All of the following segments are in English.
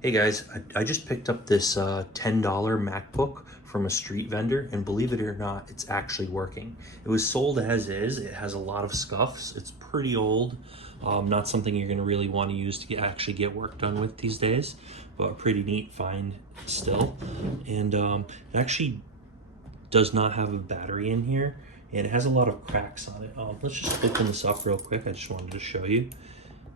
Hey guys, I just picked up this $10 MacBook from a street vendor, and believe it or not, it's actually working. It was sold as is. It has a lot of scuffs. It's pretty old. Not something you're going to really want to use to actually get work done with these days, but a pretty neat find still. And it actually does not have a battery in here, and it has a lot of cracks on it. Let's just open this up real quick. I just wanted to show you.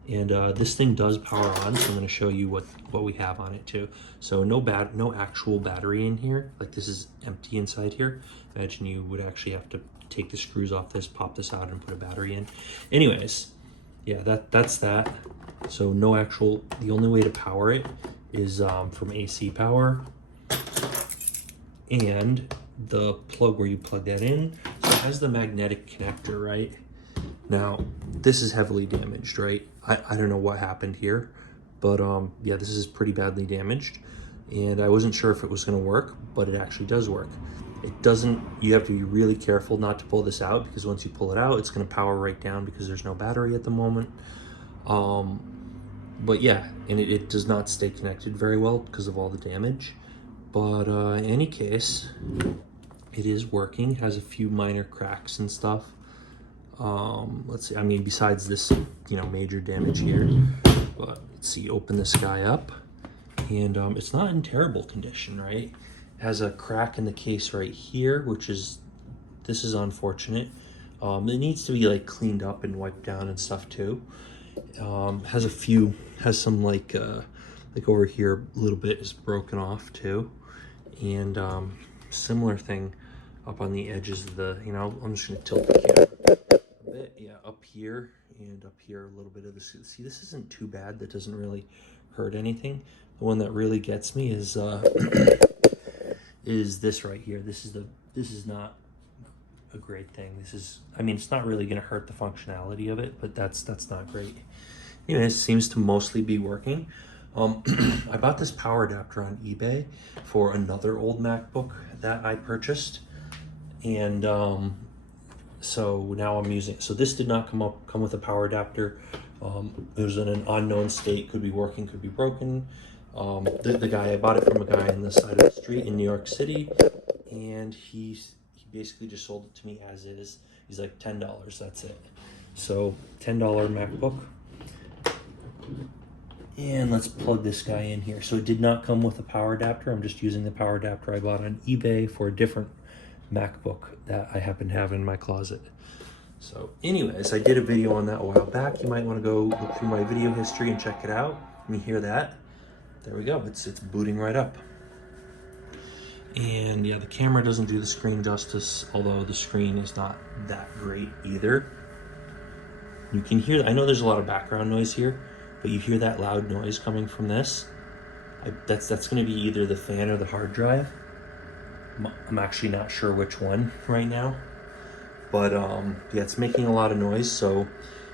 And this thing does power on, so I'm going to show you what we have on it too. So no actual battery in here. Like, this is empty inside here. Imagine you would actually have to take the screws off this, pop this out, and put a battery in. Anyways, yeah, that's that. So no actual. The only way to power it is from AC power, and the plug where you plug that in. So it has the magnetic connector, right? Now, this is heavily damaged, right? I don't know what happened here, but yeah, this is pretty badly damaged, and I wasn't sure if it was going to work, but it actually does work. It doesn't, you have to be really careful not to pull this out, because once you pull it out, it's going to power right down because there's no battery at the moment. But yeah, and it does not stay connected very well because of all the damage. But in any case, it is working. It has a few minor cracks and stuff. Let's see, I mean, besides this, major damage here, but let's see, open this guy up, and it's not in terrible condition, right? It has a crack in the case right here, this is unfortunate. It needs to be like cleaned up and wiped down and stuff too. Has some like over here, a little bit is broken off too. And similar thing up on the edges of the, I'm just gonna tilt the camera a bit, yeah, up here and up here, a little bit of this. See, this isn't too bad. That doesn't really hurt anything. The one that really gets me is is this right here. This is not a great thing. I mean, it's not really gonna hurt the functionality of it, but that's not great. It seems to mostly be working. I bought this power adapter on eBay for another old MacBook that I purchased, and so now I'm using, so this did not come with a power adapter. It was in an unknown state, could be working, could be broken. The guy, I bought it from a guy on the side of the street in New York City, and he basically just sold it to me as is. He's like, $10, that's it. So $10 MacBook. And let's plug this guy in here. So it did not come with a power adapter. I'm just using the power adapter I bought on eBay for a different MacBook that I happen to have in my closet. So anyways, I did a video on that a while back. You might want to go look through my video history and check it out. Let me hear that. There we go. It's booting right up. And yeah, the camera doesn't do the screen justice, although the screen is not that great either. You can hear, I know there's a lot of background noise here, but you hear that loud noise coming from this. That's going to be either the fan or the hard drive. I'm actually not sure which one right now, but yeah, it's making a lot of noise. So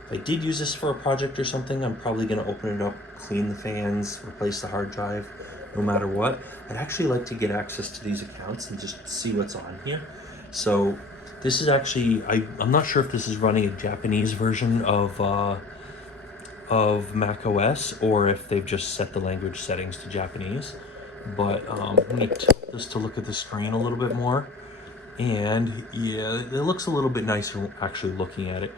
if I did use this for a project or something, I'm probably going to open it up, clean the fans, replace the hard drive, no matter what. I'd actually like to get access to these accounts and just see what's on here. So this is actually, I'm not sure if this is running a Japanese version of Mac OS, or if they've just set the language settings to Japanese. But let me tilt this to look at the screen a little bit more. And yeah, it looks a little bit nicer actually looking at it.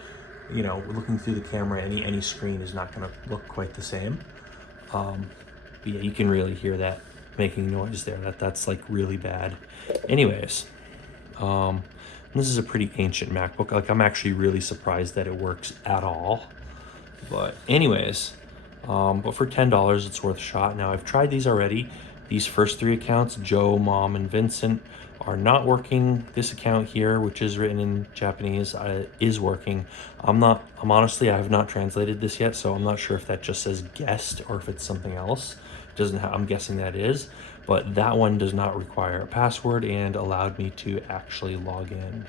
Looking through the camera, any screen is not going to look quite the same. But yeah, you can really hear that making noise there. That's like really bad. Anyways, this is a pretty ancient MacBook. Like, I'm actually really surprised that it works at all. But anyways, but for $10, it's worth a shot. Now, I've tried these already. These first three accounts, Joe, Mom, and Vincent, are not working. This account here, which is written in Japanese, is working. Honestly, I have not translated this yet, so I'm not sure if that just says guest or if it's something else. I'm guessing that is, but that one does not require a password and allowed me to actually log in.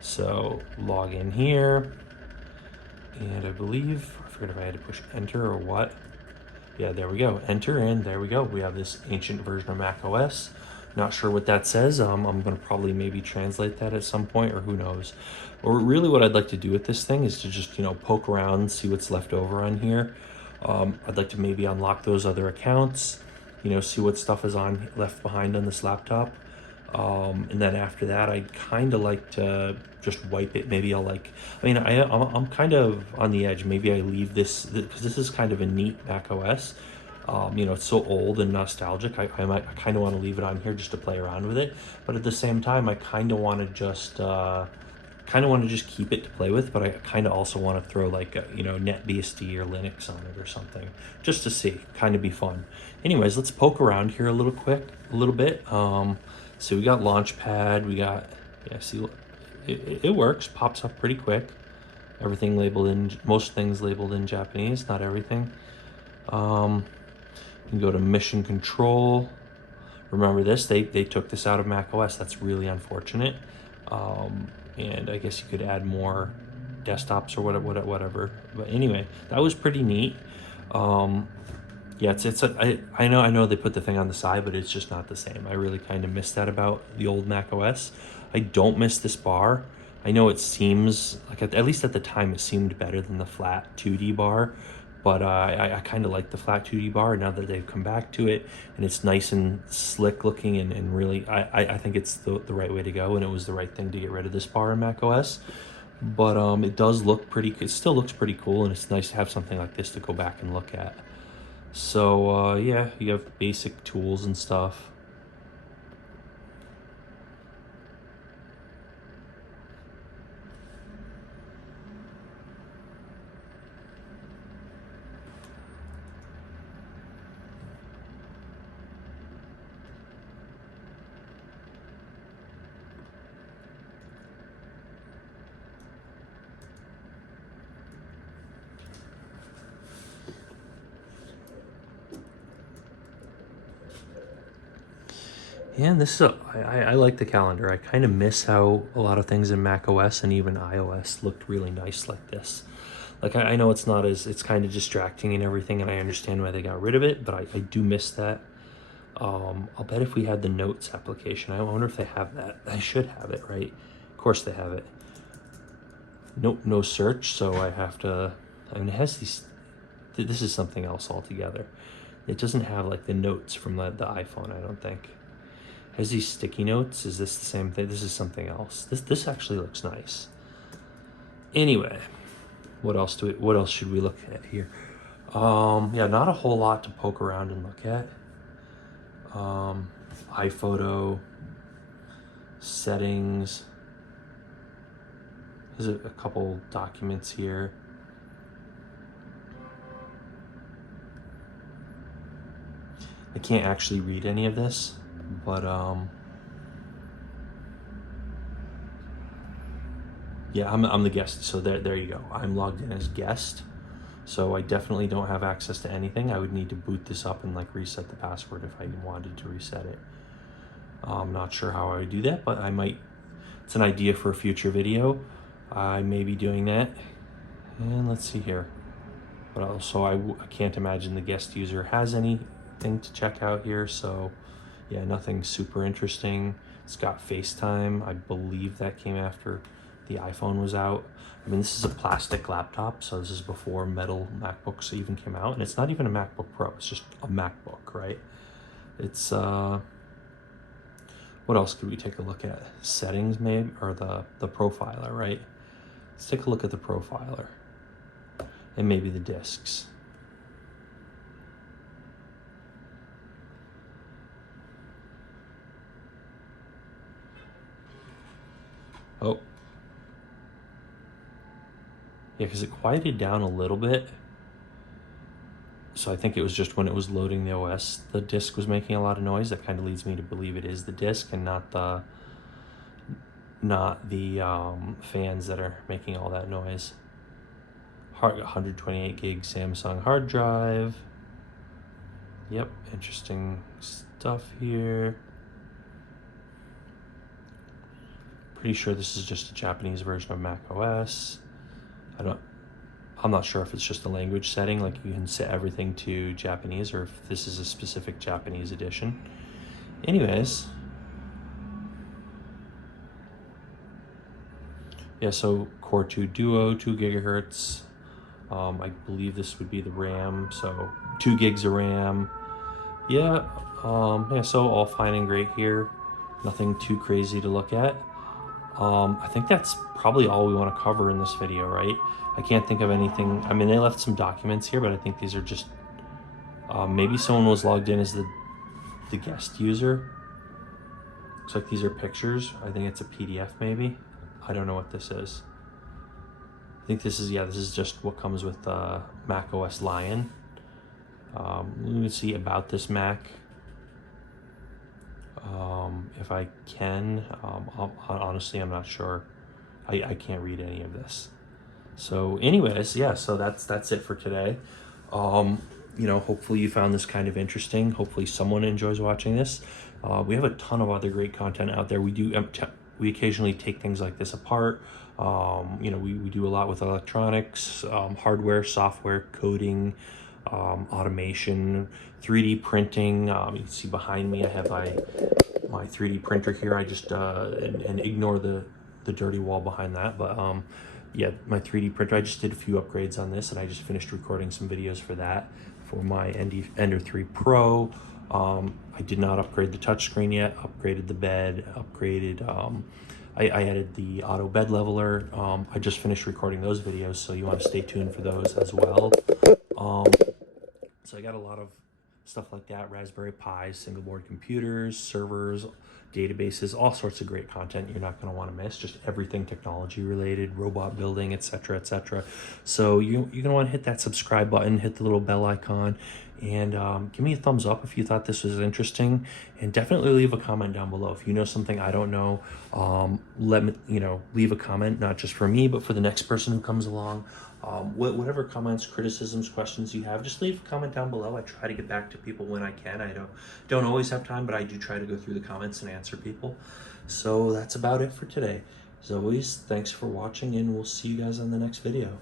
So log in here, and I forget if I had to push enter or what. Yeah, there we go. Enter, and there we go. We have this ancient version of Mac OS. Not sure what that says. I'm going to probably maybe translate that at some point, or who knows. Or really what I'd like to do with this thing is to just, poke around, see what's left over on here. I'd like to maybe unlock those other accounts, you know, see what stuff is on left behind on this laptop. And then after that, I'd kind of like to just wipe it. Maybe I'll like, I mean, I'm kind of on the edge. Maybe I leave this, because this is kind of a neat Mac OS. You know, it's so old and nostalgic. I kind of want to leave it on here just to play around with it. But at the same time, I kind of want to just keep it to play with, but I kind of also want to throw like you know, NetBSD or Linux on it or something just to see, kind of be fun. Anyways, let's poke around here a little bit. So we got Launchpad, we got, yeah, see, it works, pops up pretty quick. Everything labeled in, most things labeled in Japanese, not everything. You can go to Mission Control. Remember this, they took this out of Mac OS. That's really unfortunate. And I guess you could add more desktops or whatever. But anyway, that was pretty neat. Yeah, I know they put the thing on the side, but it's just not the same. I really kind of miss that about the old Mac OS. I don't miss this bar. I know it seems like, at least at the time, it seemed better than the flat 2D bar. But I kind of like the flat 2D bar now that they've come back to it, and it's nice and slick looking, and really, I think it's the right way to go, and it was the right thing to get rid of this bar in Mac OS. But it does look it still looks pretty cool, and it's nice to have something like this to go back and look at. So yeah, you have basic tools and stuff. Yeah, and I like the calendar. I kind of miss how a lot of things in Mac OS and even iOS looked really nice like this. Like, I know it's kind of distracting and everything, and I understand why they got rid of it, but I do miss that. I'll bet if we had the Notes application, I wonder if they have that. I should have it, right? Of course they have it. Nope, no search, so I have to, I mean, it has these, this is something else altogether. It doesn't have like the notes from the iPhone, I don't think. It has these sticky notes. Is this the same thing? This is something else. This actually looks nice. Anyway, what else should we look at here? Yeah, not a whole lot to poke around and look at. Iphoto Settings. There's a couple documents here. I can't actually read any of this, but yeah, I'm the guest, so there you go. I'm logged in as guest, so I definitely don't have access to anything. I would need to boot this up and like reset the password if I wanted to reset it. I'm not sure how I would do that, but I might. It's an idea for a future video. I may be doing that. And let's see here. But also, I can't imagine the guest user has anything to check out here. So yeah, nothing super interesting. It's got FaceTime. I believe that came after the iPhone was out. I mean, this is a plastic laptop, so this is before metal MacBooks even came out. And it's not even a MacBook Pro. It's just a MacBook, right? It's what else could we take a look at? Settings, maybe, or the profiler, right? Let's take a look at the profiler, and maybe the disks. Oh, yeah, because it quieted down a little bit. So I think it was just when it was loading the OS, the disk was making a lot of noise. That kind of leads me to believe it is the disk and not the fans that are making all that noise. 128 gig Samsung hard drive. Yep, interesting stuff here. Pretty sure this is just a Japanese version of Mac OS. I'm not sure if it's just a language setting, like you can set everything to Japanese, or if this is a specific Japanese edition. Anyways, yeah, so Core 2 Duo, 2 gigahertz, I believe this would be the RAM, so 2 gigs of RAM. Yeah, yeah, so all fine and great here. Nothing too crazy to look at. I think that's probably all we want to cover in this video, right? I can't think of anything. I mean, they left some documents here, but I think these are just, maybe someone was logged in as the guest user. Looks like these are pictures. I think it's a PDF maybe. I don't know what this is. I think this is, yeah, this is just what comes with Mac OS Lion. Let me see about this Mac. If I can, honestly, I'm not sure. I can't read any of this. So anyways, yeah, so that's it for today. You know, hopefully you found this kind of interesting. Hopefully someone enjoys watching this. We have a ton of other great content out there. We occasionally take things like this apart. You know, we do a lot with electronics, hardware, software, coding, automation, 3D printing. You can see behind me I have my 3D printer here. I just and ignore the dirty wall behind that, but yeah, my 3D printer. I just did a few upgrades on this, and I just finished recording some videos for that for my Ender 3 Pro. I did not upgrade the touchscreen yet. Upgraded the bed. Upgraded. I added the auto bed leveler. I just finished recording those videos, so you want to stay tuned for those as well. So I got a lot of stuff like that, Raspberry Pis, single board computers, servers, databases, all sorts of great content you're not going to want to miss, just everything technology related, robot building, etc., etc. So you're going to want to hit that subscribe button, hit the little bell icon, and give me a thumbs up if you thought this was interesting, and definitely leave a comment down below. If you know something I don't know, let me, you know, leave a comment, not just for me, but for the next person who comes along. Whatever comments, criticisms, questions you have, just leave a comment down below. I try to get back to people when I can. I don't always have time, but I do try to go through the comments and answer people. So that's about it for today. As always, thanks for watching, and we'll see you guys on the next video.